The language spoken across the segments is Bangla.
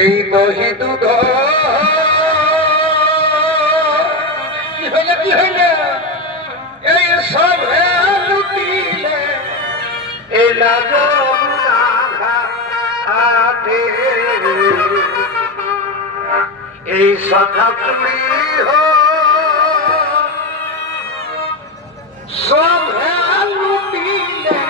এই দহি দুধ কি হইলে এই সব লুটিলে এই লাজ এই সখা তুমি সব লুটিলে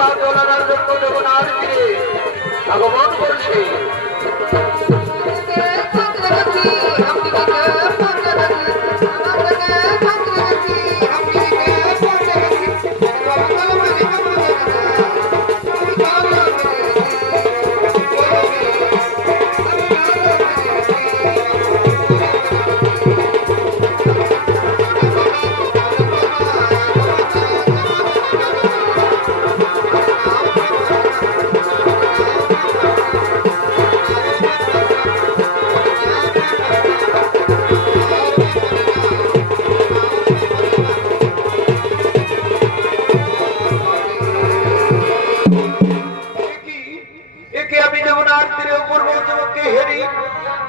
পা দোলানোর জন্য যমুনার তীরে আগমন করছে।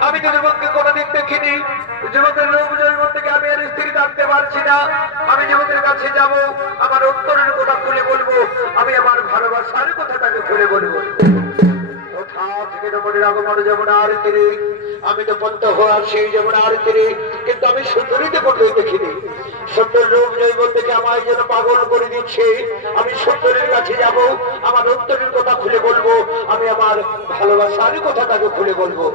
আমি তো যুবককে কোনোদিন দেখিনি, যুবকের রূপ থেকে আমি আর স্থির থাকতে পারছি না। আমি যুবকের কাছে যাব, আমার অন্তরের কথা খুলে বলবো, আমি আমার ভালোবাসার কথাটাকে খুলে বলবো। যমুনার তীরে আমি তো পন্ত হওয়া সেই যমুনার তীরে, কিন্তু আমি সুন্দরীতে কোথাও দেখিনি। সুন্দর রূপ জৈবন থেকে আমায় যেন পাগল করে দিচ্ছে। আমি সুন্দরীর কাছে যাব, আমার অন্তরের কথা খুলে বলবো, আমি আমার ভালোবাসার কথাটাকে খুলে বলবো।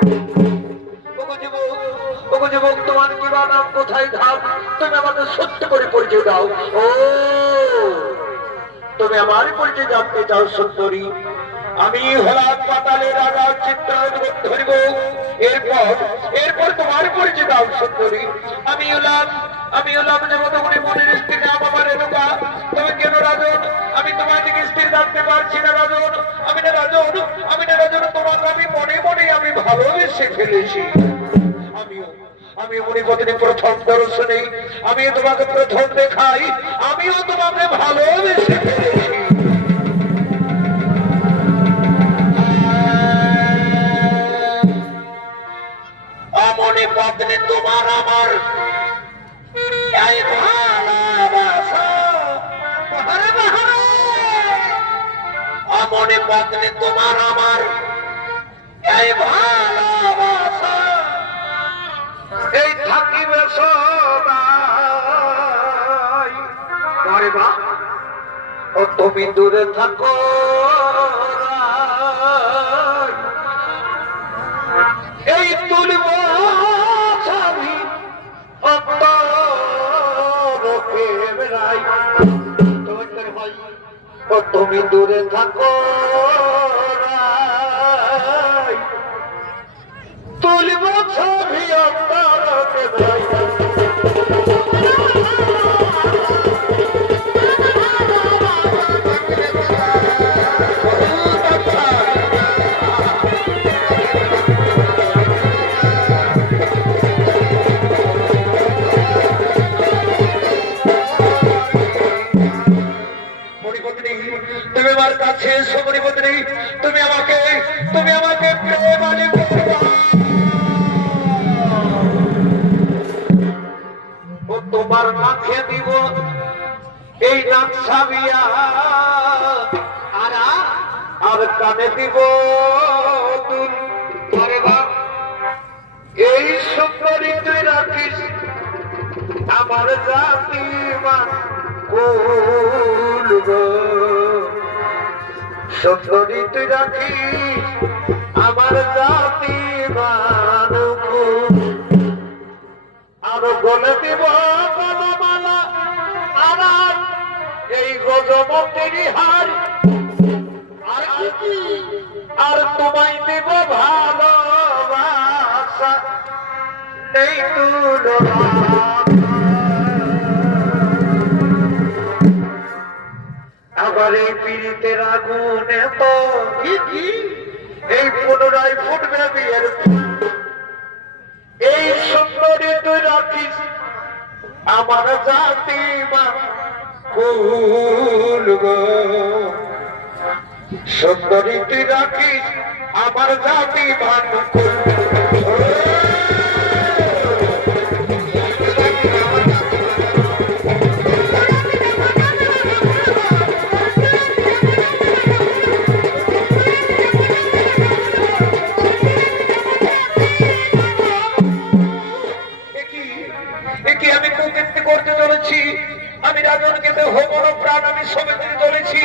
যুবক, তোমার কি বা নাম, কোথায় ধাম? তুমি আমাকে সত্য করে পরিচয় দাও। ও, তুমি আমার পরিচয় জানতে চাও সুন্দরী? আমি হলাম পাতালের রাজা চিত্রাঙ্গদ ধরিব। এরপর তোমার পরিচয় দাও সুন্দরী। আমি হলাম জগতগুলি মনের স্ত্রী, নাম আমার রেণুকা। তুমি কেন রাজন? আমি তোমার দিকে স্থির থাকতে পারছি না রাজন। আমি না রাজন, তোমাকে আমি মনে মনে আমি ভালোবেসে ফেলেছি। আমি মণিপত্নী প্রথম দর্শনে, আমি তোমাকে প্রথম দেখাই, আমিও তোমাকে ভালোবেসে ফেলেছি। মণিপত্নী তোমার আমার মণিপত্নী তোমার আমার এই ভালোবাসা, এই থাকিবে সবাই। ও তুমি দূরে থাকো, এই তুলব ছবি ও তুমি দূরে থাকো, তুলব ছবি অন্তরকে ভাই। তুমি আমার কাছে এসো মণিপত্নী, তুমি আমাকে প্রেমালি ও তোমার নাকে দিব এই নাক সাবিয়া, আর কানে দিব তুল। এই সুন্দরী তুই রাখিস আমার জাতি মান কুল গো। সুন্দরী তুই রাখিস আমার জাতি মান কুল। আরো গলে দিব গলমালা, আর এই গজমতির হার, আর তোমায় দেব ভালোবাসা এই তুলনা। আবার এই পীড়িতের আগুনে তো এই পুনরায় ফুটবে বিয়ের ফুল। এই সুন্দরী তুই রাখিস আমার জাতি মা কুল গো। সুন্দরী তুই রাখিস আমার জাতি মান আমি কুকীর্তি করতে চলেছি। আমি রাজনকে দেহ মন প্রাণ আমি সমেত চলেছি।